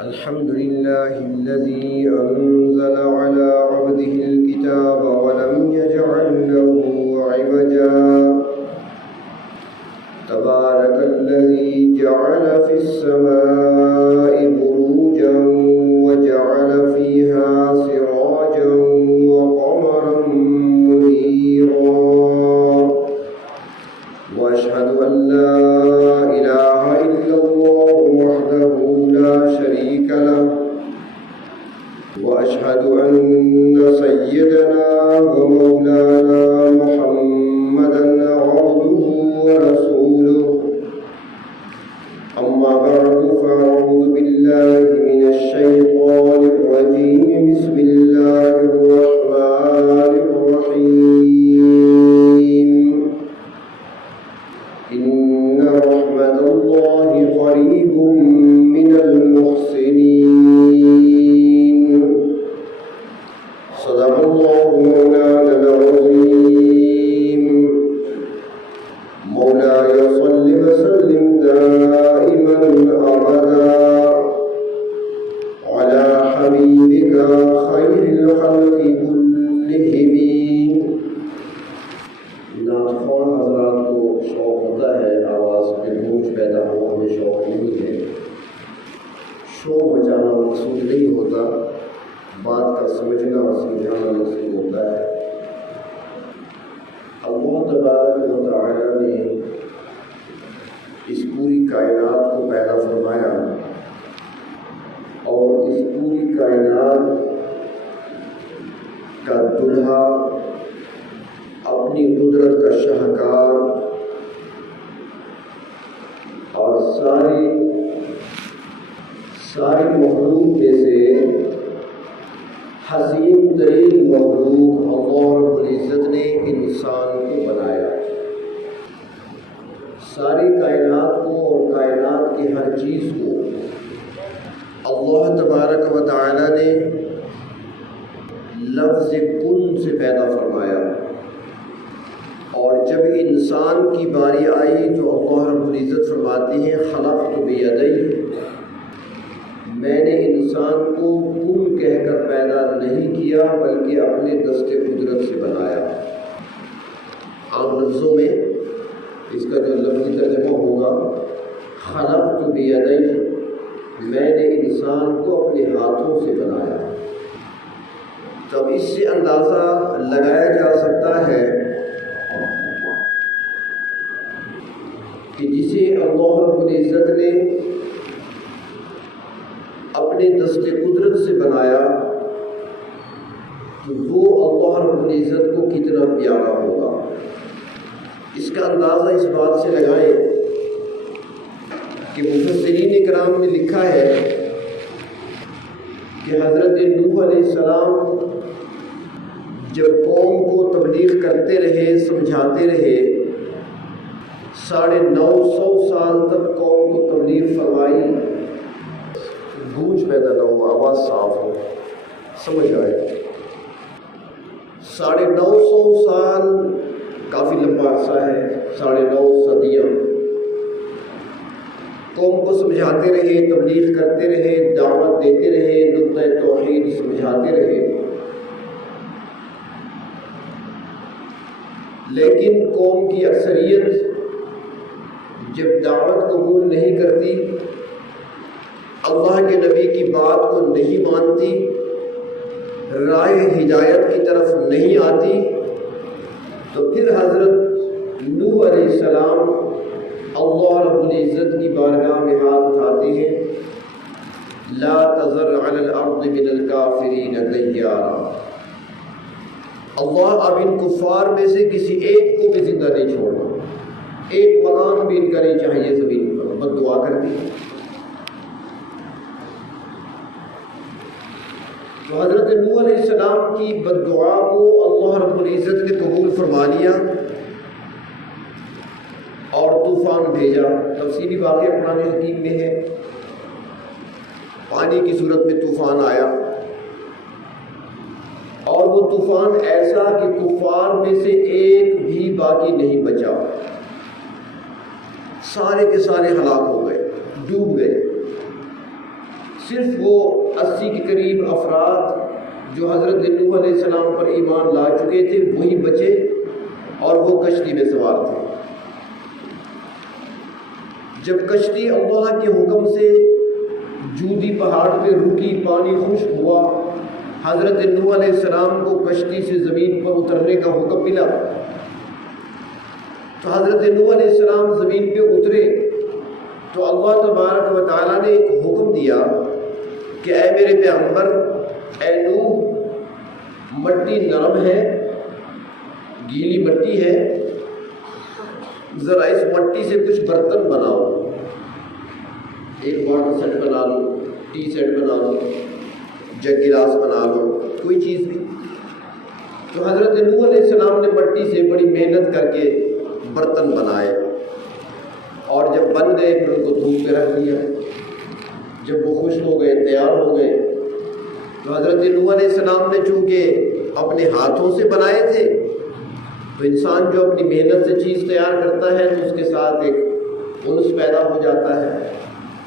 الحمد لله الذي أنزل على عبده الكتاب ولم يجعل له عوجا تبارك الذي جعل في السماء بروجا وجعل فيها سراجا وقمرا منيرا وأشهد أن لا إله إلا الله وحده لا شريك له وأشهد أن سيدنا ومولانا محمدا عبده ورسوله أما بعد فأعوذ بالله من الشيطان الرجيم بسم الله الرحمن الرحيم إن رحمة الله قريب من المحسنين صدق الله مولانا العظيم مولاي صل وسلم دائما أبدا على حبيبك خير الخلق كلهم. ناطقان حضرات کو شوق ہوتا ہے آواز میں گونج پیدا ہوا، ہمیں شوق نہیں ہے. شور مچانا مقصود نہیں ہوتا، بات کا سمجھنا اور سمجھانا مقصود ہوتا ہے. اللہ تبارک و تعالی نے اس پوری کائنات کو پیدا فرمایا اور اس پوری کائنات کا دلہا، اپنی قدرت کا شاہکار اور ساری مخلوق میں سے حسین ترین مخلوق اللہ رب العزت نے انسان کو بنایا. ساری کائنات کو اور کائنات کی ہر چیز کو اللہ تبارک و تعالی نے لفظ کن سے پیدا فرمایا، اور جب انسان کی باری آئی تو اللہ رب العزت فرماتے ہیں خلقت بیدی، میں نے انسان کو کن کہہ کر پیدا نہیں کیا بلکہ اپنے دست قدرت سے بنایا. عام لفظوں میں اس کا جو لفظی ترجمہ ہوگا خلقت بیدی، میں نے انسان کو اپنے ہاتھوں سے بنایا. تب اس سے اندازہ لگایا جا سکتا ہے کہ جسے اللہ رب العزت نے اپنے دست قدرت سے بنایا تو وہ اللہ رب العزت کو کتنا پیارا ہوگا. اس کا اندازہ اس بات سے لگائیں کہ مفسرین کرام نے لکھا ہے کہ حضرت نوح علیہ السلام جب قوم کو تبلیغ کرتے رہے، سمجھاتے رہے، 950 سال تک قوم کو تبلیغ فرمائی، گونج پیدا نہ ہو، آواز صاف ہو، سمجھ آئے. 950 سال کافی لمبا عرصہ ہے، 9.5 صدیاں قوم کو سمجھاتے رہے، تبلیغ کرتے رہے، دعوت دیتے رہے، نقطۂ توحید سمجھاتے رہے، لیکن قوم کی اکثریت جب دعوت قبول نہیں کرتی، اللہ کے نبی کی بات کو نہیں مانتی، راہ ہدایت کی طرف نہیں آتی، تو پھر حضرت نوح علیہ السلام اللہ رب العزت کی بارگاہ میں ہاتھ اٹھاتے ہیں، لا تذر علی الارض من الکافرین دیارا، اللہ اب ان کفار میں سے کسی ایک کو بھی زندہ نہیں چھوڑنا، ایک مکان بھی ان کا نہیں چاہیے زمین پر. بد دعا کر دی. تو حضرت نوح علیہ السلام کی بد دعا کو اللہ رب العزت نے قبول فرما لیا اور طوفان بھیجا. تفصیلی واقعہ قرآن حکیم میں ہے. پانی کی صورت میں طوفان آیا اور وہ طوفان ایسا کہ کفار میں سے ایک بھی باقی نہیں بچا، سارے کے سارے ہلاک ہو گئے، ڈوب گئے. صرف وہ 80 کے قریب افراد جو حضرت نوح علیہ السلام پر ایمان لا چکے تھے وہی بچے اور وہ کشتی میں سوار تھے۔ جب کشتی اللہ کے حکم سے جودی پہاڑ پہ رکی، پانی خشک ہوا، حضرت نوح علیہ السلام کو کشتی سے زمین پر اترنے کا حکم ملا تو حضرت نوح علیہ السلام زمین پہ اترے تو اللہ تبارک و تعالیٰ نے ایک حکم دیا کہ اے میرے پیغمبر، اے نوح، مٹی نرم ہے، گیلی مٹی ہے، ذرا اس مٹی سے کچھ برتن بناؤ، ایک واٹر سیٹ بنا لو، ٹی سیٹ بنا لو، جگ گلاس بنا لو، کوئی چیز بھی۔ تو حضرت نوح علیہ السلام نے مٹی سے بڑی محنت کر کے برتن بنائے اور جب بن گئے پھر ان کو دھوپ پہ رکھ دیا۔ جب وہ خشک ہو گئے، تیار ہو گئے، تو حضرت نوح علیہ السلام نے چونکہ اپنے ہاتھوں سے بنائے تھے تو انسان جو اپنی محنت سے چیز تیار کرتا ہے تو اس کے ساتھ ایک انس پیدا ہو جاتا ہے،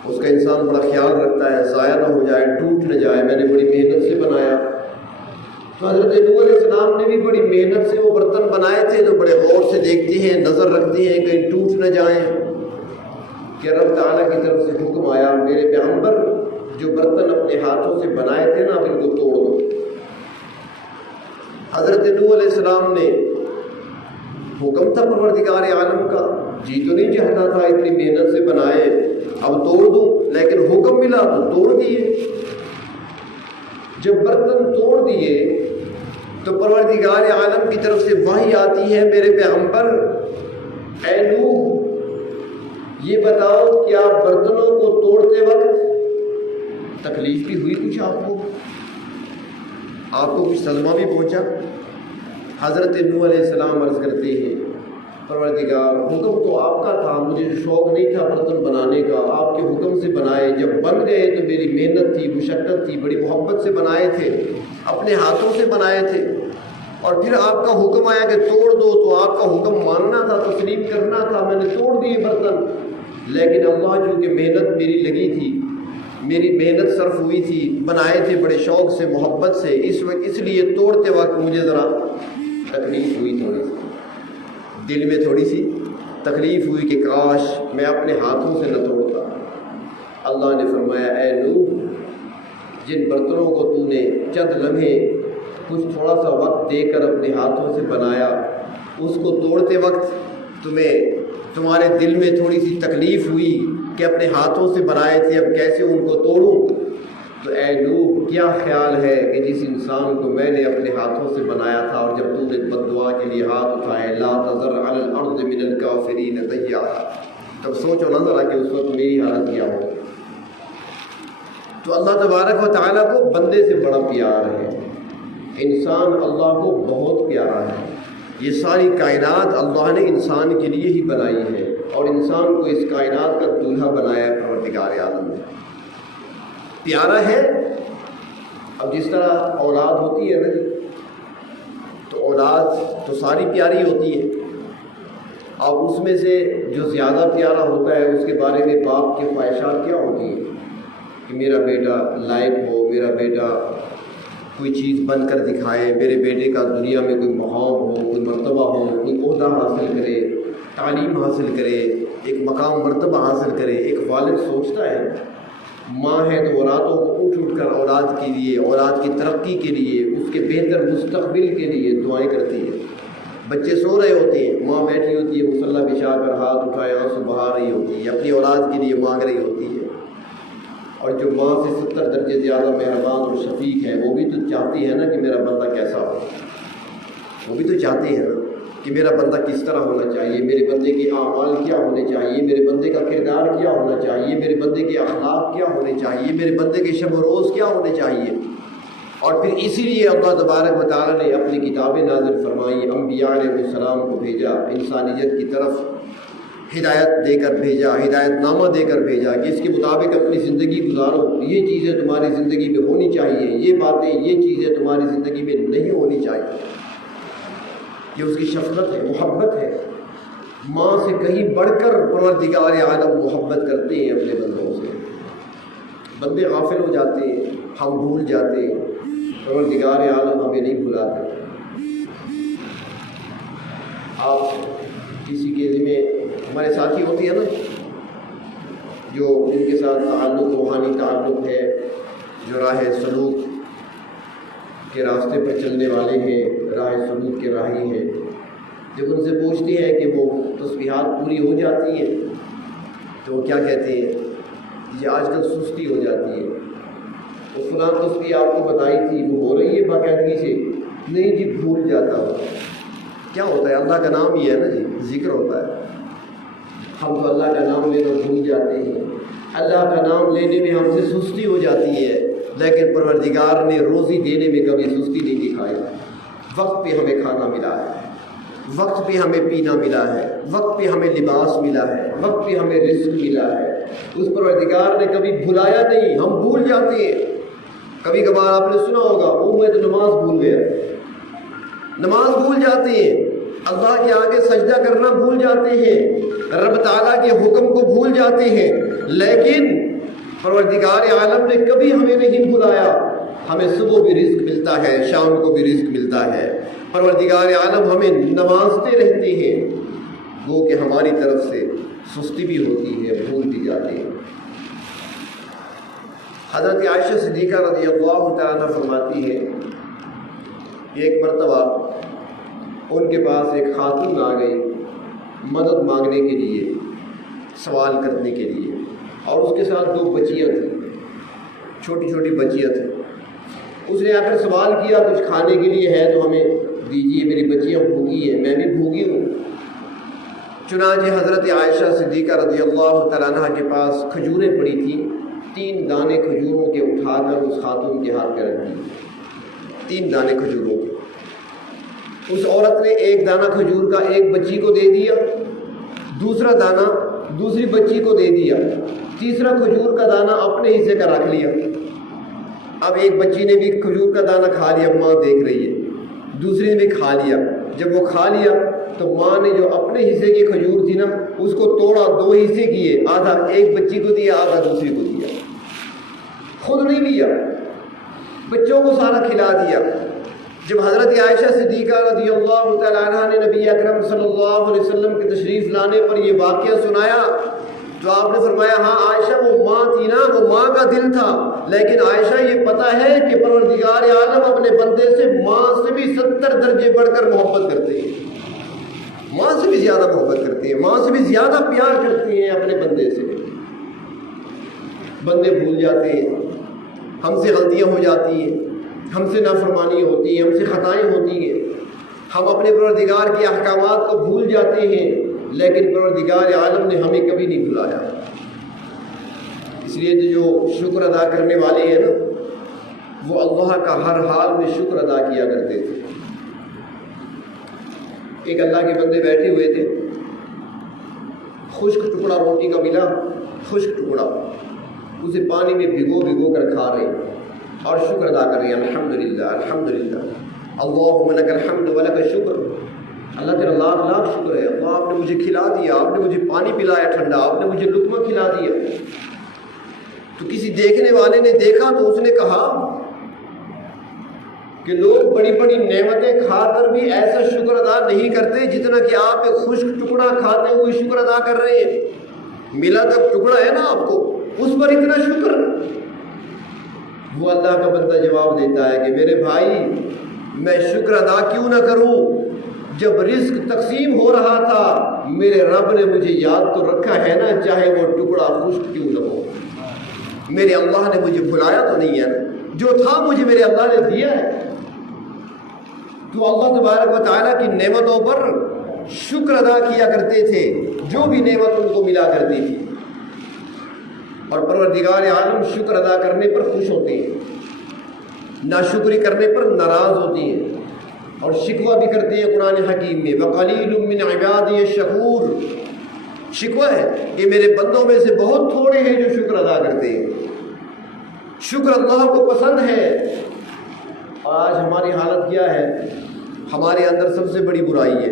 اس کا انسان بڑا خیال رکھتا ہے ضائع نہ ہو جائے، ٹوٹ نہ جائے، میں نے بڑی محنت سے بنایا۔ تو حضرت نوح علیہ السلام نے بھی بڑی محنت سے وہ برتن بنائے تھے تو بڑے غور سے دیکھتے ہیں، نظر رکھتے ہیں کہیں ٹوٹ نہ جائیں، کہ رب تعالیٰ کی طرف سے حکم آیا، میرے پیغمبر جو برتن اپنے ہاتھوں سے بنائے تھے نا ان کو توڑ دو۔ حضرت نوح علیہ السلام نے، حکم تھا پروردگار عالم کا، جی تو نہیں چاہتا تھا اتنی محنت سے بنائے اب توڑ دوں، لیکن حکم ملا تو توڑ دیے۔ جب برتن توڑ دیے تو پروردگار عالم کی طرف سے وحی آتی ہے، میرے پیغمبر اے نوح یہ بتاؤ کیا برتنوں کو توڑتے وقت تکلیف بھی ہوئی کچھ آپ کو کچھ صدمہ بھی پہنچا؟ حضرت نوح علیہ السلام عرض کرتے ہیں پروردگار حکم تو آپ کا تھا، مجھے جو شوق نہیں تھا برتن بنانے کا، آپ کے حکم سے بنائے، جب بن گئے تو میری محنت تھی، مشقت تھی، بڑی محبت سے بنائے تھے، اپنے ہاتھوں سے بنائے تھے، اور پھر آپ کا حکم آیا کہ توڑ دو تو آپ کا حکم ماننا تھا، تسلیم کرنا تھا، میں نے توڑ دیے برتن، لیکن اللہ چونکہ محنت میری لگی تھی، میری محنت صرف ہوئی تھی، بنائے تھے بڑے شوق سے، محبت سے، اس لیے توڑتے وقت مجھے ذرا تکلیف ہوئی، تھوڑی سی دل میں تھوڑی سی تکلیف ہوئی کہ کاش میں اپنے ہاتھوں سے نہ توڑتا۔ اللہ نے فرمایا اے نوح جن برتنوں کو تو نے چند لمحے کچھ تھوڑا سا وقت دے کر اپنے ہاتھوں سے بنایا، اس کو توڑتے وقت تمہارے دل میں تھوڑی سی تکلیف ہوئی کہ اپنے ہاتھوں سے بنائے تھے، اب کیسے ان کو توڑوں؟ تو اے نوح کیا خیال ہے کہ جس انسان کو میں نے اپنے ہاتھوں سے بنایا تھا اور جب تو نے بد دعا کے لیے ہاتھ اٹھائے، لا تذر علی الارض من الکافرین دیارا، تب سوچو نہ ذرا کہ اس وقت میری حالت کیا ہو۔ تو اللہ تبارک و تعالیٰ کو بندے سے بڑا پیار ہے، انسان اللہ کو بہت پیارا ہے، یہ ساری کائنات اللہ نے انسان کے لیے ہی بنائی ہے اور انسان کو اس کائنات کا دولہا بنایا ہے پروردگار عالم نے، پیارا ہے۔ اب جس طرح اولاد ہوتی ہے نا تو اولاد تو ساری پیاری ہوتی ہے، اب اس میں سے جو زیادہ پیارا ہوتا ہے اس کے بارے میں باپ کے خواہشات کیا ہوتی ہیں کہ میرا بیٹا لائق ہو، میرا بیٹا کوئی چیز بن کر دکھائے، میرے بیٹے کا دنیا میں کوئی مقام ہو، کوئی مرتبہ ہو، کوئی عہدہ حاصل کرے، تعلیم حاصل کرے، ایک مقام مرتبہ حاصل کرے۔ ایک والد سوچتا ہے، ماں ہے تو وہ راتوں کو اٹھ کر اولاد کے لیے، اولاد کی ترقی کے لیے، اس کے بہتر مستقبل کے لیے دعائیں کرتی ہے۔ بچے سو رہے ہوتے ہیں، ماں بیٹھی ہوتی ہے مصلی بچھا کر، ہاتھ اٹھائے آنسو بہا رہی ہوتی ہے، اپنی اولاد کے لیے مانگ رہی ہوتی ہے، اور جو ماں سے 70 درجے زیادہ مہربان اور شفیق ہے وہ بھی تو چاہتی ہے نا کہ میرا بندہ کیسا ہو، وہ بھی تو چاہتی ہے نا کہ میرا بندہ کس طرح ہونا چاہیے، میرے بندے کے اعمال کیا ہونے چاہیے، میرے بندے کا کردار کیا ہونا چاہیے، میرے بندے کے اخلاق کیا ہونے چاہیے، میرے بندے کے شب و روز کیا ہونے چاہیے۔ اور پھر اسی لیے اللہ تبارک و تعالیٰ نے اپنی کتابیں نازل فرمائی، انبیاء علیہ السلام کو بھیجا، انسانیت کی طرف ہدایت دے کر بھیجا، ہدایت نامہ دے کر بھیجا کہ اس کے مطابق اپنی زندگی گزارو، یہ چیزیں تمہاری زندگی میں ہونی چاہیے، یہ باتیں، یہ چیزیں تمہاری زندگی میں نہیں ہونی چاہیے۔ یہ اس کی شفقت ہے، محبت ہے، ماں سے کہیں بڑھ کر پروردگار عالم محبت کرتے ہیں اپنے بندوں سے۔ بندے غافل ہو جاتے ہیں، ہم بھول جاتے ہیں، پروردگار عالم ہمیں نہیں بھلاتے۔ آپ کسی کے ذمہ ہمارے ساتھی ہوتے ہیں نا، جو ان کے ساتھ تعلق روحانی تعلق ہے، جو راہ سلوک کے راستے پر چلنے والے ہیں، راہ سلوک کے راہی ہیں، جب ان سے پوچھتے ہیں کہ وہ تسبیحات پوری ہو جاتی ہیں تو وہ کیا کہتے ہیں؟ یہ آج کل سستی ہو جاتی ہے، وہ فلاں تسبیح آپ کو بتائی تھی وہ ہو رہی ہے باقاعدگی سے؟ نہیں جی، بھول جاتا ہوں۔ کیا ہوتا ہے؟ اللہ کا نام ہی ہے نا جی، ذکر ہوتا ہے۔ ہم تو اللہ کا نام لینا بھول جاتے ہیں، اللہ کا نام لینے میں ہم سے سستی ہو جاتی ہے، لیکن پروردگار نے روزی دینے میں کبھی سستی نہیں دکھائی۔ وقت پہ ہمیں کھانا ملا ہے، وقت پہ ہمیں پینا ملا ہے، وقت پہ ہمیں لباس ملا ہے، وقت پہ ہمیں رزق ملا ہے۔ اس پروردگار نے کبھی بھلایا نہیں، ہم بھول جاتے ہیں۔ کبھی کبھار آپ نے سنا ہوگا وہ میں تو نماز بھول گیا، نماز بھول جاتے ہیں، اللہ کے آگے سجدہ کرنا بھول جاتے ہیں، رب تعالیٰ کے حکم کو بھول جاتے ہیں، لیکن پروردگار عالم نے کبھی ہمیں نہیں بھلایا۔ ہمیں صبح بھی رزق ملتا ہے، شام کو بھی رزق ملتا ہے، پروردگار عالم ہمیں نوازتے رہتے ہیں، وہ کہ ہماری طرف سے سستی بھی ہوتی ہے، بھول بھی جاتے ہیں۔ حضرت عائشہ صدیقہ رضی اللہ تعالیٰ فرماتی ہے کہ ایک مرتبہ ان کے پاس ایک خاتون آ گئی مدد مانگنے کے لیے، سوال کرنے کے لیے، اور اس کے ساتھ 2 بچیاں تھیں، چھوٹی چھوٹی بچیاں تھیں۔ اس نے آ کر سوال کیا کچھ کھانے کے لیے ہے تو ہمیں دیجیے، میری بچیاں بھوکی ہیں، میں بھی بھوکی ہوں۔ چنانچہ حضرت عائشہ صدیقہ رضی اللہ تعالیٰ عنہ کے پاس کھجوریں پڑی تھیں، 3 دانے کھجوروں کے اٹھا کر اس خاتون کے ہاتھ میں رکھ دی، 3 دانے کھجوروں کے۔ اس عورت نے 1 دانہ کھجور کا ایک بچی کو دے دیا، دوسرا دانہ دوسری بچی کو دے دیا، تیسرا کھجور کا دانہ اپنے حصے کا رکھ لیا۔ اب ایک بچی نے بھی کھجور کا دانہ کھا لیا، ماں دیکھ رہی ہے، دوسری نے بھی کھا لیا۔ جب وہ کھا لیا تو ماں نے جو اپنے حصے کی کھجور تھی نا اس کو توڑا، 2 حصے کیے، آدھا ایک بچی کو دیا، آدھا دوسری کو دیا، خود نہیں لیا، بچوں کو سارا کھلا دیا۔ جب حضرت عائشہ صدیقہ رضی اللہ تعالیٰ عنہ نے نبی اکرم صلی اللہ علیہ وسلم کے تشریف لانے پر یہ واقعہ سنایا تو آپ نے فرمایا ہاں عائشہ وہ ماں تھی نا، وہ ماں کا دل تھا، لیکن عائشہ یہ پتہ ہے کہ پروردگار عالم اپنے بندے سے ماں سے بھی 70 درجے بڑھ کر محبت کرتے ہیں، ماں سے بھی زیادہ محبت کرتے ہیں، ماں سے بھی زیادہ پیار کرتے ہیں اپنے بندے سے۔ بندے بھول جاتے ہیں، ہم سے غلطیاں ہو جاتی ہیں، ہم سے نافرمانی ہوتی ہے، ہم سے خطائیں ہوتی ہیں، ہم اپنے پروردگار کے احکامات کو بھول جاتے ہیں، لیکن پروردگار عالم نے ہمیں کبھی نہیں بھلایا۔ اس لیے جو شکر ادا کرنے والے ہیں نا وہ اللہ کا ہر حال میں شکر ادا کیا کرتے تھے۔ ایک اللہ کے بندے بیٹھے ہوئے تھے، خشک ٹکڑا روٹی کا ملا، خشک ٹکڑا، اسے پانی میں بھگو کر کھا رہے اور شکر ادا کر رہے ہیں، الحمدللہ الحمدللہ اللہم لک الحمد ولک الشکر، اللہ تیرا لاکھ لاکھ شکر ہے، اللہ آپ نے مجھے کھلا دیا، آپ نے مجھے پانی پلایا ٹھنڈا، آپ نے مجھے لقمہ کھلا دیا۔ تو کسی دیکھنے والے نے دیکھا تو اس نے کہا کہ لوگ بڑی بڑی نعمتیں کھا کر بھی ایسا شکر ادا نہیں کرتے جتنا کہ آپ ایک خشک ٹکڑا کھاتے ہوئے شکر ادا کر رہے ہیں۔ ملا تک ٹکڑا ہے نا آپ کو، اس پر اتنا شکر۔ وہ اللہ کا بندہ جواب دیتا ہے کہ میرے بھائی میں شکر ادا کیوں نہ کروں، جب رزق تقسیم ہو رہا تھا میرے رب نے مجھے یاد تو رکھا ہے نا، چاہے وہ ٹکڑا خشک کیوں نہ ہو، میرے اللہ نے مجھے بھلایا تو نہیں ہے، جو تھا مجھے میرے اللہ نے دیا ہے۔ تو اللہ تبارک و تعالیٰ کی نعمتوں پر شکر ادا کیا کرتے تھے، جو بھی نعمت ان کو ملا کرتی تھی، اور پروردگار عالم شکر ادا کرنے پر خوش ہوتے ہیں، ناشکری کرنے پر ناراض ہوتے ہیں، اور شکوہ بھی کرتے ہیں قرآن حکیم میں، وَقَلِيلٌ مِّنْ عِبَادِيَ الشَّكُورُ، شکوہ ہے کہ میرے بندوں میں سے بہت تھوڑے ہیں جو شکر ادا کرتے ہیں۔ شکر اللہ کو پسند ہے، اور آج ہماری حالت کیا ہے؟ ہمارے اندر سب سے بڑی برائی ہے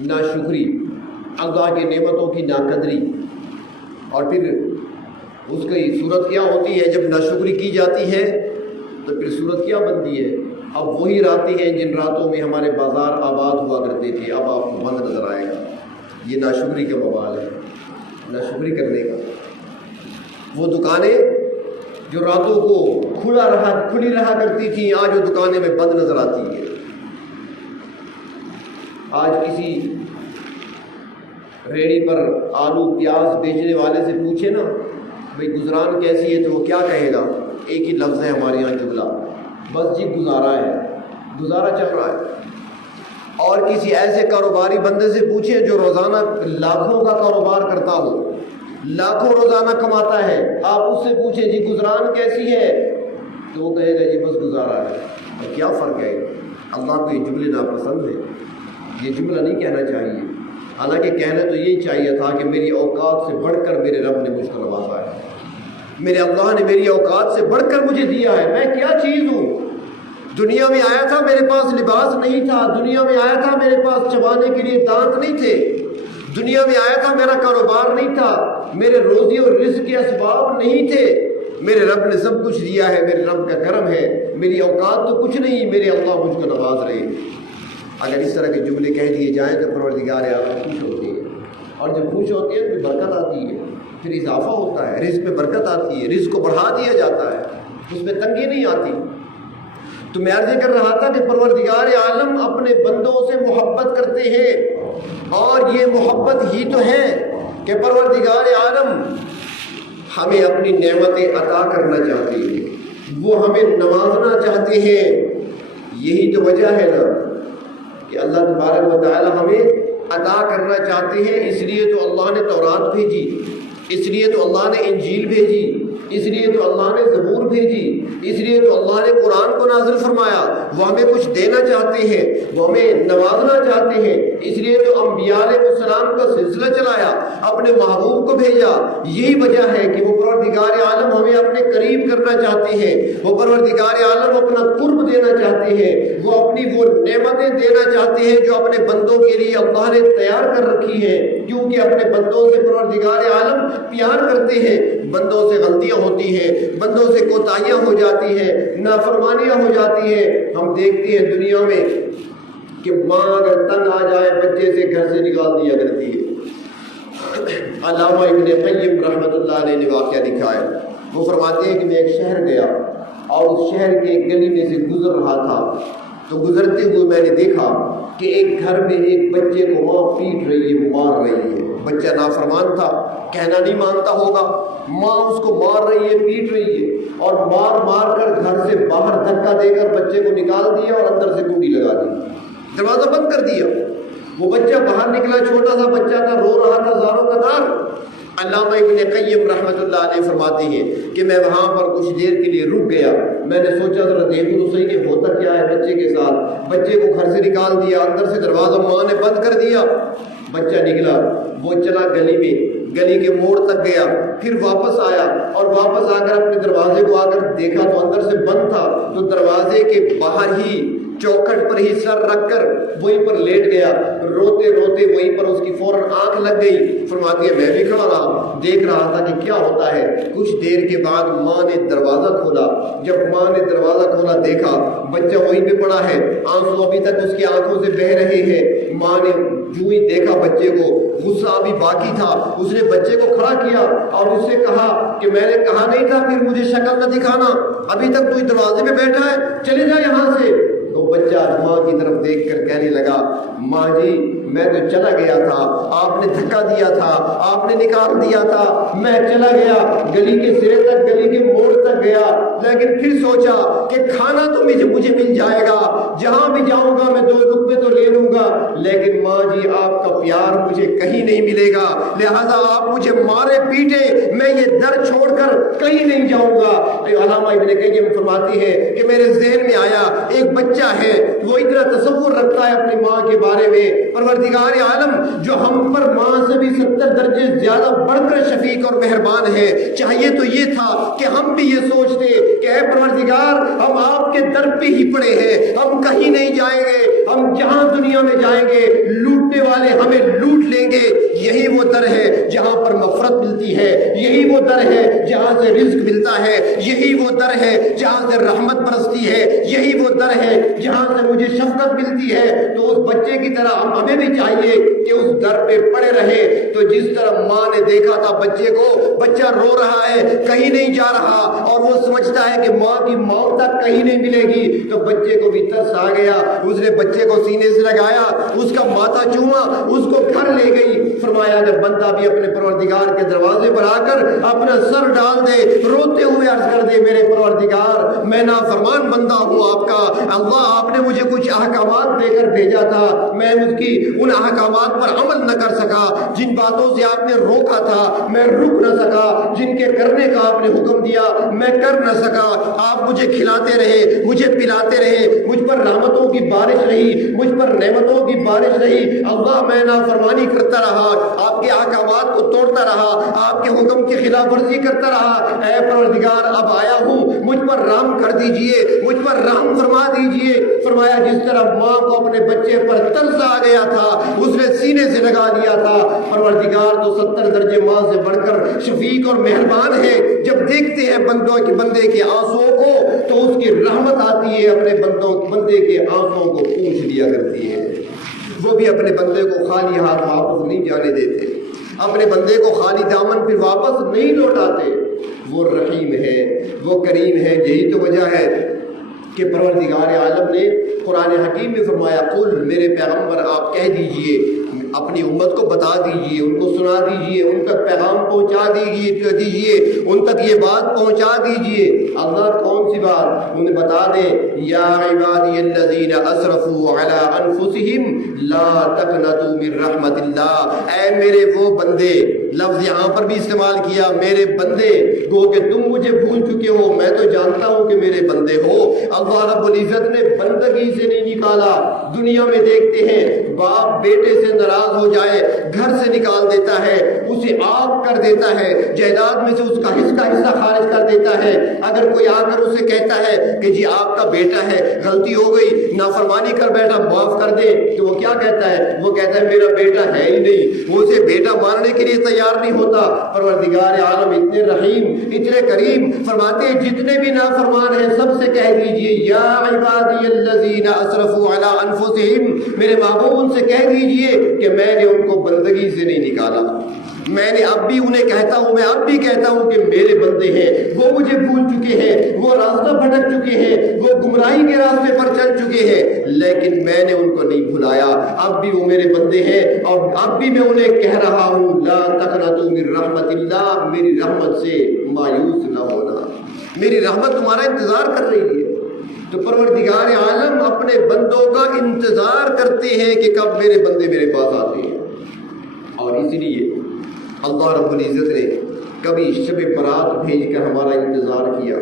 ناشکری، اللہ کی نعمتوں کی ناقدری، اور پھر اس کی صورت کیا ہوتی ہے جب ناشکری کی جاتی ہے تو پھر صورت کیا بنتی ہے؟ اب وہی راتیں ہیں جن راتوں میں ہمارے بازار آباد ہوا کرتے تھے، اب آپ کو بند نظر آئے گا۔ یہ ناشکری کا وبال ہے، ناشکری کرنے کا۔ وہ دکانیں جو راتوں کو کھلی رہا کرتی تھیں، آج وہ دکانیں میں بند نظر آتی ہیں۔ آج کسی ریڑھی پر آلو پیاز بیچنے والے سے پوچھے نا بھئی گزران کیسی ہے، تو وہ کیا کہے گا؟ ایک ہی لفظ ہے ہمارے یہاں جملہ، بس جی گزارا ہے، گزارا چل رہا ہے۔ اور کسی ایسے کاروباری بندے سے پوچھے جو روزانہ لاکھوں کا کاروبار کرتا ہو، لاکھوں روزانہ کماتا ہے، آپ اس سے پوچھیں جی گزران کیسی ہے، تو وہ کہے گا جی بس گزارا ہے۔ اور کیا فرق ہے؟ اللہ کو یہ جملے ناپسند ہے، یہ جملہ نہیں کہنا چاہیے۔ حالانکہ کہنا تو یہی چاہیے تھا کہ میری اوقات سے بڑھ کر میرے رب نے مجھ کو نوازا ہے، میرے اللہ نے میری اوقات سے بڑھ کر مجھے دیا ہے۔ میں کیا چیز ہوں؟ دنیا میں آیا تھا میرے پاس لباس نہیں تھا، دنیا میں آیا تھا میرے پاس چبانے کے لیے دانت نہیں تھے، دنیا میں آیا تھا میرا کاروبار نہیں تھا، میرے روزی اور رزق کے اسباب نہیں تھے، میرے رب نے سب کچھ دیا ہے، میرے رب کا کرم ہے، میری اوقات تو کچھ نہیں، میرے اللہ مجھ کو نواز رہے۔ اگر اس طرح کے جملے کہہ دیے جائیں تو پروردگار عالم خوش ہوتے ہیں، اور جب خوش ہوتے ہیں تو برکت آتی ہے، پھر اضافہ ہوتا ہے، رزق میں برکت آتی ہے، رزق کو بڑھا دیا جاتا ہے، اس میں تنگی نہیں آتی۔ تو میں عرض کر رہا تھا کہ پروردگار عالم اپنے بندوں سے محبت کرتے ہیں، اور یہ محبت ہی تو ہے کہ پروردگار عالم ہمیں اپنی نعمتیں عطا کرنا چاہتے ہیں، وہ ہمیں نوازنا چاہتے ہیں۔ یہی تو وجہ ہے نا کہ اللہ تبارک و تعالی ہمیں عطا کرنا چاہتے ہیں، اس لیے تو اللہ نے تورات بھیجی، اس لیے تو اللہ نے انجیل بھیجی، اس لیے تو اللہ نے زبور بھیجی، اس لیے تو اللہ نے قرآن کو نازل فرمایا۔ وہ ہمیں کچھ دینا چاہتے ہیں، وہ ہمیں نوازنا چاہتے ہیں، اس لیے تو انبیاء علیہ السلام کا سلسلہ چلایا، اپنے محبوب کو بھیجا۔ یہی وجہ ہے کہ وہ پروردگار عالم ہمیں اپنے قریب کرنا چاہتے ہیں، وہ پروردگار عالم اپنا قرب دینا چاہتے ہیں، وہ اپنی وہ نعمتیں دینا چاہتے ہیں جو اپنے بندوں کے لیے اللہ نے تیار کر رکھی ہے، کیونکہ اپنے بندوں سے پروردگار عالم پیار کرتے ہیں۔ بندوں سے غلطیاں ہوتی ہیں، بندوں سے کوتاہیاں ہو جاتی ہیں، نافرمانیاں ہو جاتی ہیں۔ ہم دیکھتے ہیں دنیا میں کہ ماں اگر تنگ آ جائے بچے سے گھر سے نکال دیا کرتی ہے۔ علامہ ابن قیم رحمۃ اللہ علیہ نے واقعہ لکھا ہے، وہ فرماتے ہیں کہ میں ایک شہر گیا اور اس شہر کے ایک گلی میں سے گزر رہا تھا، تو گزرتے ہوئے میں نے دیکھا کہ ایک گھر میں ایک بچے کو ماں پیٹ رہی ہے، مار رہی ہے۔ بچہ نافرمان تھا، کہنا نہیں مانتا ہوگا، ماں اس کو مار رہی ہے، پیٹ رہی ہے، اور مار کر گھر سے باہر دھکا دے کر بچے کو نکال دیا اور اندر سے کنڈی لگا دی، دروازہ بند کر دیا۔ وہ بچہ باہر نکلا، چھوٹا سا بچہ تھا، رو رہا تھا زاروں قطار۔ علامہ ابن قیم رحمۃ اللہ علیہ فرماتے ہیں کہ میں وہاں پر کچھ دیر کے لیے رک گیا، میں نے سوچا ذرا دیکھوں تو صحیح کہ ہوتا کیا ہے بچے کے ساتھ۔ بچے کو گھر سے نکال دیا، اندر سے دروازہ ماں نے بند کر دیا۔ بچہ نکلا، وہ چلا گلی میں، گلی کے موڑ تک گیا، پھر واپس آیا اور واپس آ کر اپنے دروازے کو آ کر دیکھا تو اندر سے بند تھا، تو دروازے کے باہر ہی چوکھٹ پر ہی سر رکھ کر وہیں پر لیٹ گیا، روتے روتے وہیں پر اس کی فوراً آنکھ لگ گئی۔ فرماتی ہے میں بھی کھڑا رہا، دیکھ رہا تھا کہ کیا ہوتا ہے۔ کچھ دیر کے بعد ماں نے دروازہ کھولا، جب ماں نے دروازہ کھولا دیکھا بچہ وہیں پہ پڑا ہے، آنسو ابھی تک اس کی آنکھوں سے بہہ رہے ہیں۔ ماں نے جو ہی دیکھا بچے کو، غصہ ابھی باقی تھا، اس نے بچے کو کھڑا کیا اور اس سے کہا کہ میں نے کہا نہیں تھا پھر مجھے شکل نہ دکھانا، ابھی تک تو دروازے پہ بیٹھا ہے، چلے جا یہاں سے۔ تو بچہ ماں کی طرف دیکھ کر کہنے لگا ماں جی میں تو چلا گیا تھا، آپ نے دھکا دیا تھا، آپ نے نکال دیا تھا، میں چلا گیا گلی کے سرے تک، گلی کے موڑ تک گیا، لیکن پھر سوچا کہ کھانا تو مجھے مل جائے گا، جہاں بھی جاؤں گا میں 2 لقمے تو لے لوں گا، لیکن ماں جی آپ کا پیار مجھے کہیں نہیں ملے گا، لہذا آپ مجھے مارے پیٹے میں یہ در چھوڑ کر کہیں نہیں جاؤں گا۔ علامہ ابن قیم فرماتی ہے کہ میرے ذہن میں آیا ایک بچہ ہے، وہ اتنا تصور رکھتا ہے اپنی ماں کے بارے میں، پروردگار عالم جو ہم پر ماں سے بھی 70 درجے زیادہ بڑھ کر شفیق اور مہربان ہے، چاہیے تو یہ تھا کہ ہم بھی یہ سوچتے کہ اے اے پروردگار ہم آپ کے در پہ ہی پڑے ہیں, ہم کہیں نہیں جائیں گے, ہم جہاں دنیا میں جائیں گے لوٹنے والے ہمیں لوٹ لیں گے. یہی وہ در ہے جہاں پر مغفرت ملتی ہے, یہی وہ در ہے جہاں سے رزق ملتا ہے, یہی وہ در ہے جہاں سے رحمت برستی ہے, یہی وہ در ہے جہاں سے مجھے شفقت ملتی ہے. تو اس بچے کی طرح ہمیں بھی چاہیے کہ اس در پہ پڑے رہے. تو جس طرح ماں نے دیکھا تھا بچے کو, بچہ رو رہا ہے, کہیں نہیں جا رہا, اور وہ سمجھتا ہے کہ ماں کی موت تک کہیں نہیں ملے گی, تو بچے کو بھی ترس آ گیا. اس نے بچے کو سینے سے لگایا, اس کا ماتھا چوما, اس کو گھر لے گئی. فرمایا اگر بندہ بھی اپنے پروردگار کے دروازے پر آ کر اپنا سر ڈال دے, روتے ہوئے عرض کر دے میرے پروردگار میں نافرمان بندہ ہوں آپ کا, اللہ آپ نے مجھے کچھ احکامات دے کر بھیجا تھا, میں اس کی ان احکامات پر عمل نہ کر سکا, جن باتوں سے آپ نے روکا تھا میں رک نہ سکا, جن کے کرنے کا آپ نے حکم دیا میں کر نہ سکا. آپ مجھے کھلاتے رہے, مجھے پلاتے رہے, مجھ پر رحمتوں کی بارش رہی, مجھ پر نعمتوں کی بارش رہی. اللہ میں نافرمانی کرتا رہا, آپ کے احکامات کو توڑتا رہا, آپ کے حکم کی خلاف ورزی کرتا رہا. اے پروردگار اب آیا ہوں, مجھ پر رحم کر دیجئے, مجھ پر رحم فرما دیجئے. فرمایا جس طرح ماں کو اپنے بچے پر ترس آ گیا تھا, اس نے سینے سے لگا دیا تھا. پروردگار تو 70 درجے ماں سے بڑھ کر شفیق اور مہربان ہے. جب دیکھتے ہیں بندے کے آنسوؤں کو تو اس کی رحمت آتی ہے, اپنے بندے کے آنسوؤں کو پوچھ لیا کرتی ہے. وہ بھی اپنے بندے کو خالی ہاتھ واپس نہیں جانے دیتے, اپنے بندے کو خالی دامن پھر واپس نہیں لوٹاتے. وہ رحیم ہے, وہ کریم ہے. یہی تو وجہ ہے کہ پروردگار عالم نے قرآن حکیم میں فرمایا قل, میرے پیغمبر آپ کہہ دیجئے, اپنی امت کو بتا دیجئے, ان کو سنا دیجئے, ان تک پیغام پہنچا دیجئے, ان تک یہ بات پہنچا دیجئے. اللہ کون سی بات انہیں بتا دیں, یا عبادی الذین اسرفوا علی انفسہم لا تقنطوا من رحمت اللہ. اے میرے وہ بندے, لفظ یہاں پر بھی استعمال کیا میرے بندے, گو کہ تم مجھے بھول چکے ہو, میں تو جانتا ہوں کہ میرے بندے ہو. اللہ رب العزت نے بندگی سے نہیں نکالا. دنیا میں دیکھتے ہیں باپ بیٹے سے ناراض ہو جائے گھر سے نکال دیتا ہے, اسے آگ کر دیتا ہے, جائیداد میں سے اس کا حصہ خارج کر دیتا ہے. اگر کوئی آ کر اسے کہتا ہے کہ جی آپ کا بیٹا ہے, غلطی ہو گئی, نافرمانی کر بیٹھا, معاف کر دے, تو وہ کیا کہتا ہے؟ وہ کہتا ہے میرا بیٹا ہے ہی نہیں. وہ اسے بیٹا ماننے کے لیے تیار نہیں ہوتا. پروردگار عالم اتنے رحیم اتنے کریم فرماتے ہیں جتنے بھی نافرمان ہیں سب سے کہہ دیجئے یا عبادی الذین اسرفوا علی انفسہم, میرے محبوب ان سے کہہ دیجئے کہ میں نے ان کو بندگی سے نہیں نکالا. میں نے اب بھی انہیں کہتا ہوں, میں اب بھی کہتا ہوں کہ میرے بندے ہیں, وہ مجھے بھول چکے ہیں, وہ راستہ بھٹک چکے ہیں, وہ گمراہی کے راستے پر چل چکے ہیں, لیکن میں نے ان کو نہیں بھلایا. اب بھی وہ میرے بندے ہیں, اور اب بھی میں انہیں کہہ رہا ہوں لا تقنطوا من رحمت اللہ, میری رحمت سے مایوس نہ ہونا, میری رحمت تمہارا انتظار کر رہی ہے. تو پروردگار عالم اپنے بندوں کا انتظار کرتے ہیں کہ کب میرے بندے میرے پاس آتے ہیں. اور اسی لیے اللہ رب العزت نے کبھی شب برات بھیج کر ہمارا انتظار کیا,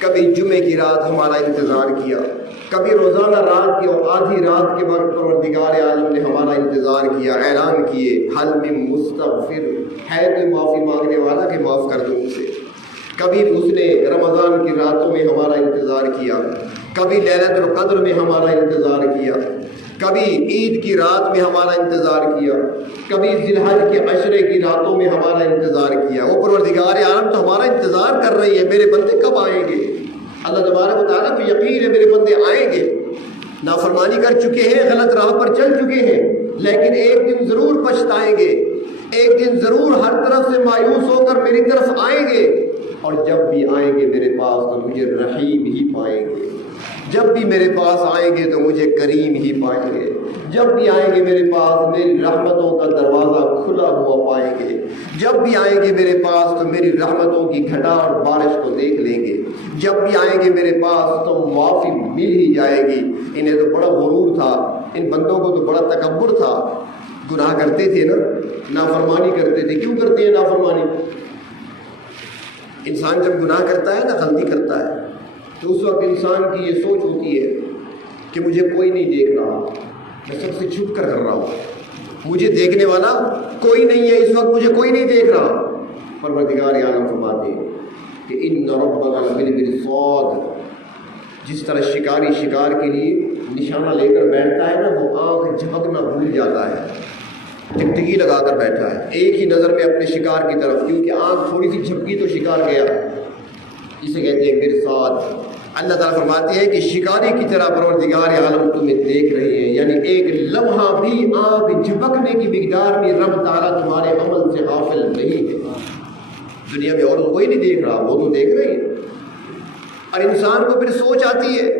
کبھی جمعے کی رات ہمارا انتظار کیا, کبھی روزانہ رات کی اور آدھی رات کے وقت پروردگار عالم نے ہمارا انتظار کیا. اعلان کیے حل من مستغفر, ہے کوئی معافی مانگنے والا کہ معاف کر دو اسے. کبھی اس نے رمضان کی راتوں میں ہمارا انتظار کیا, کبھی لیلۃ القدر میں ہمارا انتظار کیا, کبھی عید کی رات میں ہمارا انتظار کیا, کبھی ذی الحج کے عشرے کی راتوں میں ہمارا انتظار کیا. وہ پروردگار عالم تو ہمارا انتظار کر رہی ہے میرے بندے کب آئیں گے. اللہ تبارک و تعالیٰ کو یقین ہے میرے بندے آئیں گے. نافرمانی کر چکے ہیں, غلط راہ پر چل چکے ہیں, لیکن ایک دن ضرور پچھتائیں گے, ایک دن ضرور ہر طرف سے مایوس ہو کر میری طرف آئیں گے. اور جب بھی آئیں گے میرے پاس تو مجھے رحیم ہی پائیں گے, جب بھی میرے پاس آئیں گے تو مجھے کریم ہی پائیں گے, جب بھی آئیں گے میرے پاس میری رحمتوں کا دروازہ کھلا ہوا پائیں گے, جب بھی آئیں گے میرے پاس تو میری رحمتوں کی گھٹا اور بارش کو دیکھ لیں گے, جب بھی آئیں گے میرے پاس تو معافی مل ہی جائے گی. انہیں تو بڑا غرور تھا, ان بندوں کو تو بڑا تکبر تھا, گناہ کرتے تھے نا, نافرمانی کرتے تھے. کیوں کرتے ہیں نافرمانی؟ انسان جب گناہ کرتا ہے نا, غلطی کرتا ہے, تو اس وقت انسان کی یہ سوچ ہوتی ہے کہ مجھے کوئی نہیں دیکھ رہا, میں سب سے چھپ کر رہا ہوں, مجھے دیکھنے والا کوئی نہیں ہے, اس وقت مجھے کوئی نہیں دیکھ رہا. پروردگار عالم فرماتے ہیں کہ ان ربک لبالمرصاد, جس طرح شکاری شکار کے لیے نشانہ لے کر بیٹھتا ہے نا، وہ آنکھ جھپکنا بھول جاتا ہے، ٹکٹکی لگا کر بیٹھا ہے ایک ہی نظر میں اپنے شکار کی طرف، کیونکہ آنکھ تھوڑی سی جھپکی تو شکار گیا، اسے کہتے ہیں مرصاد۔ اللہ تعالیٰ فرماتے ہیں کہ شکاری کی طرح پروردگار عالم تمہیں دیکھ رہے ہیں، یعنی ایک لمحہ بھی آنکھ جھپکنے کی مقدار میں رب تعالیٰ تمہارے عمل سے غافل نہیں ہے۔ دنیا میں اور کوئی نہیں دیکھ رہا، وہ تو دیکھ رہے ہیں۔ اور انسان کو پھر سوچ آتی ہے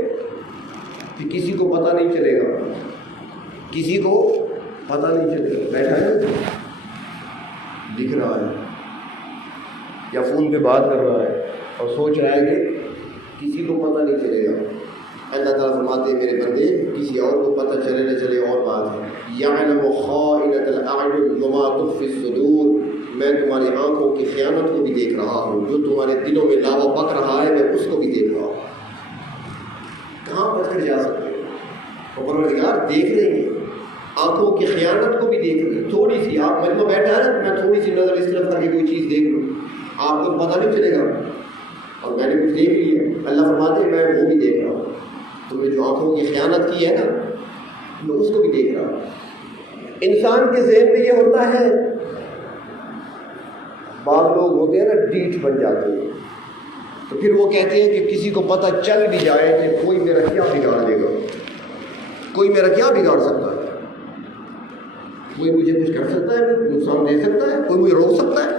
کہ کسی کو پتہ نہیں چلے گا، کسی کو پتہ نہیں چلے گا، بیٹھا ہے لکھ رہا ہے یا فون پہ بات کر رہا ہے اور سوچ رہا ہے کہ کسی کو پتہ نہیں چلے گا۔ اللہ تعالیٰ فرماتے ہیں میرے بندے کسی اور کو پتہ چلے نہ چلے اور بات ہے، یعلم خائنۃ الاعین وما تخفی الصدور، میں تمہاری آنکھوں کی خیانت کو بھی دیکھ رہا ہوں، جو تمہارے دلوں میں لاوا پک رہا ہے میں اس کو بھی دیکھ رہا ہوں۔ کہاں بچ کر جا سکتے ہیں؟ پروردگار دیکھ رہے ہیں، آنکھوں کی خیانت کو بھی دیکھ رہے ہیں۔ تھوڑی سی آپ مجمع بیٹھا ہے نا، میں تھوڑی سی نظر اس طرف کر کے کوئی چیز دیکھ لوں، آپ کو پتہ نہیں چلے گا اور میں نے کچھ دیکھ لی ہے۔ اللہ فرماتے ہیں میں وہ بھی دیکھ رہا ہوں، تم نے جو آنکھوں کی خیانت کی ہے نا میں اس کو بھی دیکھ رہا ہوں۔ انسان کے ذہن میں یہ ہوتا ہے، بعض لوگ ہوتے ہیں نا ڈیٹ بن جاتے ہیں، تو پھر وہ کہتے ہیں کہ کسی کو پتہ چل بھی جائے کہ کوئی میرا کیا بگاڑ دے گا، کوئی میرا کیا بگاڑ سکتا ہے، کوئی مجھے کچھ کر سکتا ہے، نقصان دے سکتا ہے، کوئی مجھے روک سکتا ہے۔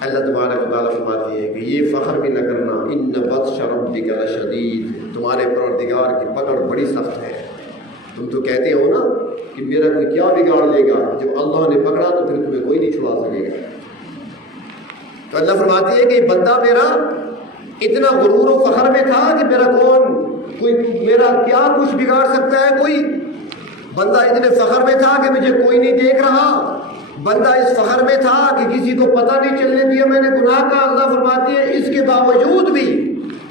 اللہ تبارک و تعالیٰ فرماتی ہے کہ یہ فخر بھی نہ کرنا، ان بطش ربک لشدید، تمہارے پروردگار کی پکڑ بڑی سخت ہے۔ تم تو کہتے ہو نا کہ میرا کوئی کیا بگاڑ لے گا، جب اللہ نے پکڑا تو پھر تمہیں کوئی نہیں چھڑا سکے گا۔ تو اللہ فرماتی ہے کہ بندہ میرا اتنا غرور و فخر میں تھا کہ میرا کوئی میرا کیا کچھ بگاڑ سکتا ہے، کوئی بندہ اتنے فخر میں تھا کہ مجھے کوئی نہیں دیکھ رہا، بندہ اس فخر میں تھا کہ کسی کو پتہ نہیں چلنے دیا میں نے گناہ کا۔ اللہ فرماتی ہے اس کے باوجود بھی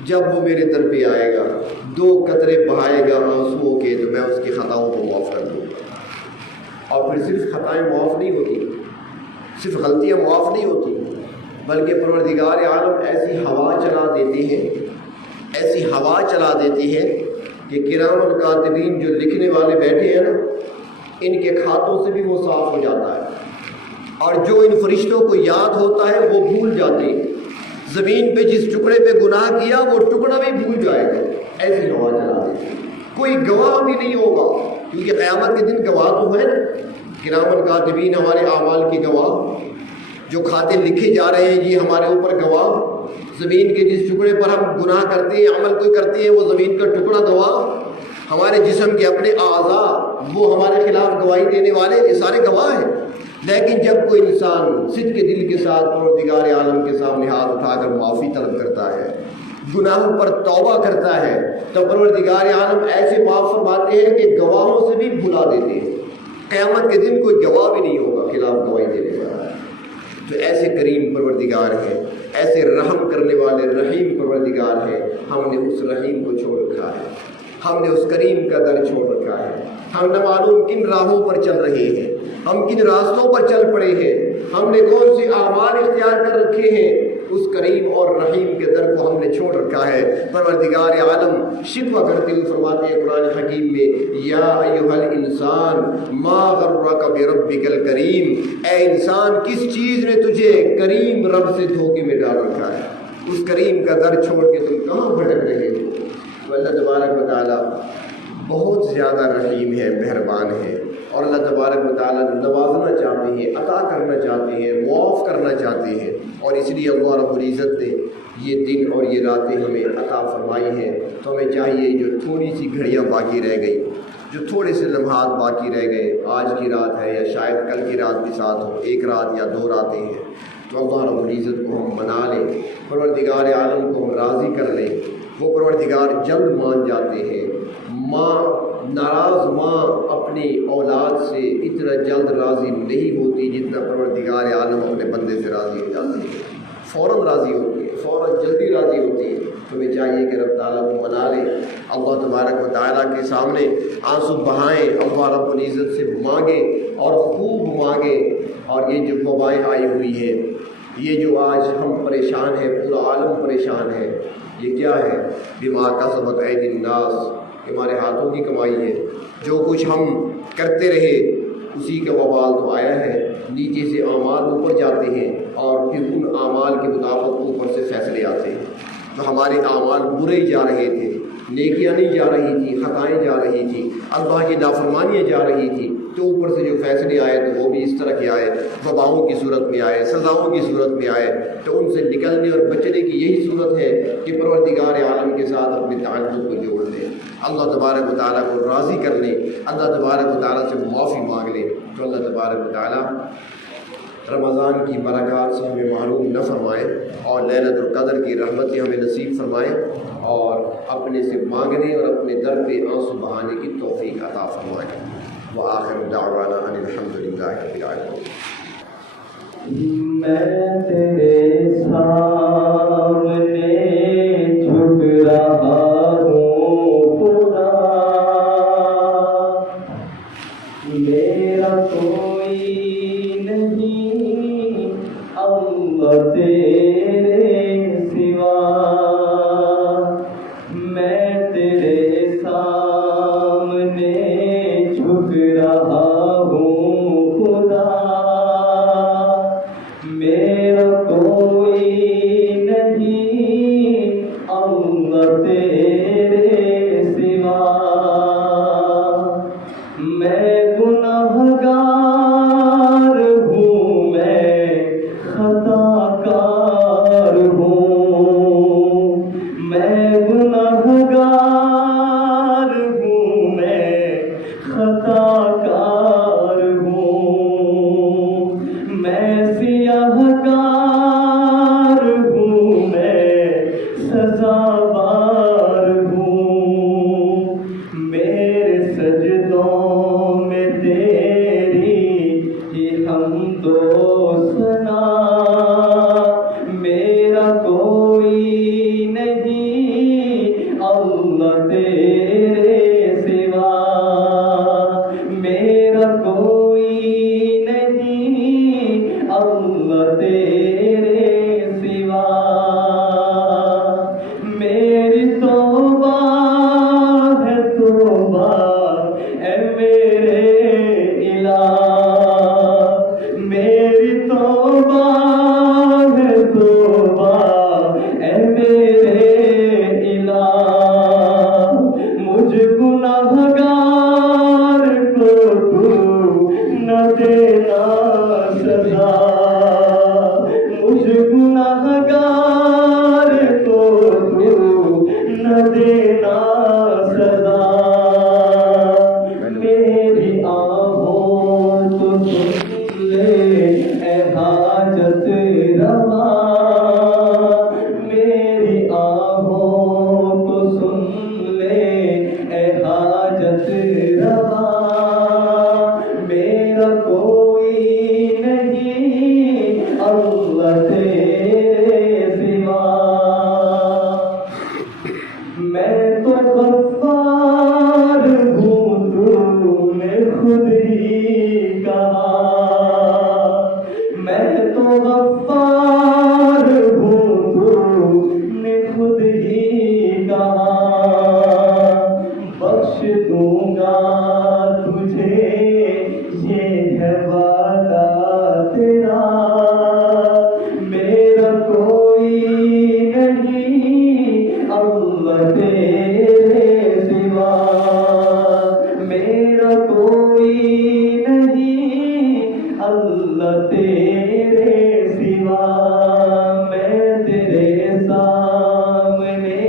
جب وہ میرے در پہ آئے گا، 2 قطرے بہائے گا آنسوؤں کے، تو میں اس کی خطاؤں کو معاف کر دوں گا۔ اور پھر صرف خطائیں معاف نہیں ہوتی، صرف غلطیاں معاف نہیں ہوتی، بلکہ پروردگار عالم ایسی ہوا چلا دیتے ہیں، ایسی ہوا چلا دیتی ہے کہ کرام الکاتبین جو لکھنے والے بیٹھے ہیں نا، ان کے کھاتوں سے بھی وہ صاف ہو جاتا ہے، اور جو ان فرشتوں کو یاد ہوتا ہے وہ بھول جاتے ہیں۔ زمین پہ جس ٹکڑے پہ گناہ کیا وہ ٹکڑا بھی بھول جائے گا، ایسی ہوا چلا دیتی ہے۔ کوئی گواہ بھی نہیں ہوگا، کیونکہ قیامت کے دن گواہ تو ہے نا، کرام الکاتبین ہمارے اعمال کے گواہ، جو کھاتے لکھے جا رہے ہیں یہ ہمارے اوپر گواہ، زمین کے جس ٹکڑے پر ہم گناہ کرتے ہیں، عمل کوئی کرتے ہیں، وہ زمین کا ٹکڑا گواہ، ہمارے جسم کے اپنے اعضاء وہ ہمارے خلاف گواہی دینے والے، یہ سارے گواہ ہیں۔ لیکن جب کوئی انسان صدق کے دل کے ساتھ پروردگار عالم کے سامنے ہاتھ اٹھا کر معافی طلب کرتا ہے، گناہوں پر توبہ کرتا ہے، تو پروردگار عالم ایسے معاف فرماتے ہیں کہ گواہوں سے بھی بھلا دیتے ہیں۔ قیامت کے دن کوئی گواہ بھی نہیں ہوگا خلاف گواہی دینے والا۔ تو ایسے کریم پروردگار ہے، ایسے رحم کرنے والے رحیم پروردگار ہے، ہم نے اس رحیم کو چھوڑ رکھا ہے، ہم نے اس کریم کا در چھوڑ رکھا ہے، ہم نہ معلوم کن راہوں پر چل رہے ہیں، ہم کن راستوں پر چل پڑے ہیں، ہم نے کون سے اعمال اختیار کر رکھے ہیں، اس کریم اور رحیم کے در کو ہم نے چھوڑ رکھا ہے۔ پروردگار عالم شکوہ کرتے ہوئے فرماتے ہیں قرآن حکیم میں، یا ایھا الانسان ما غرک بربک الکریم، اے انسان کس چیز نے تجھے کریم رب سے دھوکے میں ڈال رکھا ہے، اس کریم کا در چھوڑ کے تم کہاں بھٹک رہے ہو۔ تو اللہ تبارک و تعالیٰ بہت زیادہ رحیم ہے، مہربان ہے، اور اللہ تبارک و تعالیٰ نوازنا چاہتے ہیں، عطا کرنا چاہتے ہیں، معاف کرنا چاہتے ہیں، اور اس لیے اللہ رب العزت نے یہ دن اور یہ راتیں ہمیں عطا فرمائی ہیں۔ تو ہمیں چاہیے جو تھوڑی سی گھڑیاں باقی رہ گئی، جو تھوڑے سے لمحات باقی رہ گئے، آج کی رات ہے یا شاید کل کی رات کے ساتھ ہو، 1 رات یا 2 راتیں ہیں، تو اللہ رب العزت کو ہم منا لیں، پروردگار عالم کو ہم راضی کر لیں۔ وہ پروردگار جلد مان جاتے ہیں، ناراض ماں اپنی اولاد سے اتنا جلد راضی نہیں ہوتی جتنا پروردگار عالم اپنے بندے سے راضی ہو جاتی ہے، فوراً راضی ہوتی ہے، فوراً جلدی راضی ہوتی ہے۔ تمہیں چاہیے کہ رب تعالیٰ کو منا لیں، اللہ تبارک و تعالیٰ کے سامنے آنسو بہائیں، اللہ رب العزت سے مانگیں اور خوب مانگیں۔ اور یہ جو وبائیں آئی ہوئی ہیں، یہ جو آج ہم پریشان ہیں، پورا عالم پریشان ہے، یہ کیا ہے؟ بما کسبت ایدی الناس، کہ ہمارے ہاتھوں کی کمائی ہے، جو کچھ ہم کرتے رہے اسی کا وبال تو آیا ہے۔ نیچے سے اعمال اوپر جاتے ہیں اور پھر ان اعمال کے مطابق اوپر سے فیصلے آتے ہیں۔ تو ہمارے اعمال برے ہی جا رہے تھے، نیکیاں نہیں جا رہی تھی، خطائیں جا رہی تھی، اللہ کی نافرمانیاں جا رہی تھی، تو اوپر سے جو فیصلے آئے تو وہ بھی اس طرح کے آئے، وباؤں کی صورت میں آئے، سزاؤں کی صورت میں آئے۔ تو ان سے نکلنے اور بچنے کی یہی صورت ہے کہ پروردگار عالم کے ساتھ اپنے تعلق کو جوڑ لیں، اللہ تبارک و تعالیٰ کو راضی کر لیں، اللہ تبارک و تعالیٰ سے معافی مانگ لیں۔ تو اللہ تبارک و تعالیٰ رمضان کی برکات سے ہمیں محروم نہ فرمائے اور لیلۃ القدر کی رحمتیں ہمیں نصیب فرمائے اور اپنے سے مانگنے اور اپنے در پہ آنسو بہانے کی توفیق عطا فرمائے۔ وآخر دعوانا ان الحمد للہ رب العالمین۔ میں تیرے سامنے جھک رہا ہوں خدا، میرا کوئی نہیں اللہ تیرے سوا، میں تیرے سامنے جھک رہا ہوں خدا، میرا کوئی نہیں اللہ تیرے سوا، میں گنہگار ہوں، میں خطا کار ہوں، میں گنہگار ہوں، میں خطا کار ہوں، میں سیاہ کار ہوں، میں سزاوار ہوں، میرے سجدوں میں تیری ہی حمد و ثنا، میرا کوئی نہیں اللہ تیرے سوا، میرا کوئی نہیں اللہ تیرے سوا، میری توبہ ہے توبہ اے میرے الہ، میری توبہ ہے توبہ اے میرے الہ، مجھ گنہگار کو تو نہ دینا سزا، مجھ گنہگار کو تو نہ دینا سزا، میری آہوں تو سن لے اے حاجت روا، میری آہوں تو سن لے اے حاجت روا، میرا کوئی نہیں اللہ تیرے سوا، میں تو غفار ہوں تو نے خود ہی کہا، میں تو غفار ہوں تو نے خود ہی کہا، بخش دوں گا تجھے یہ ہے وعدہ تیرا، میرا کوئی نہیں اللہ تیرے سوا، میرا کوئی نہیں اللہ تیرے سوا، میں تیرے سامنے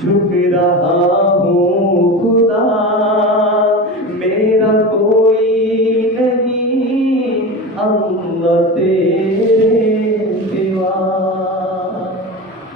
جھک رہا ہوں خدا، میرا کوئی نہیں اللہ تیرے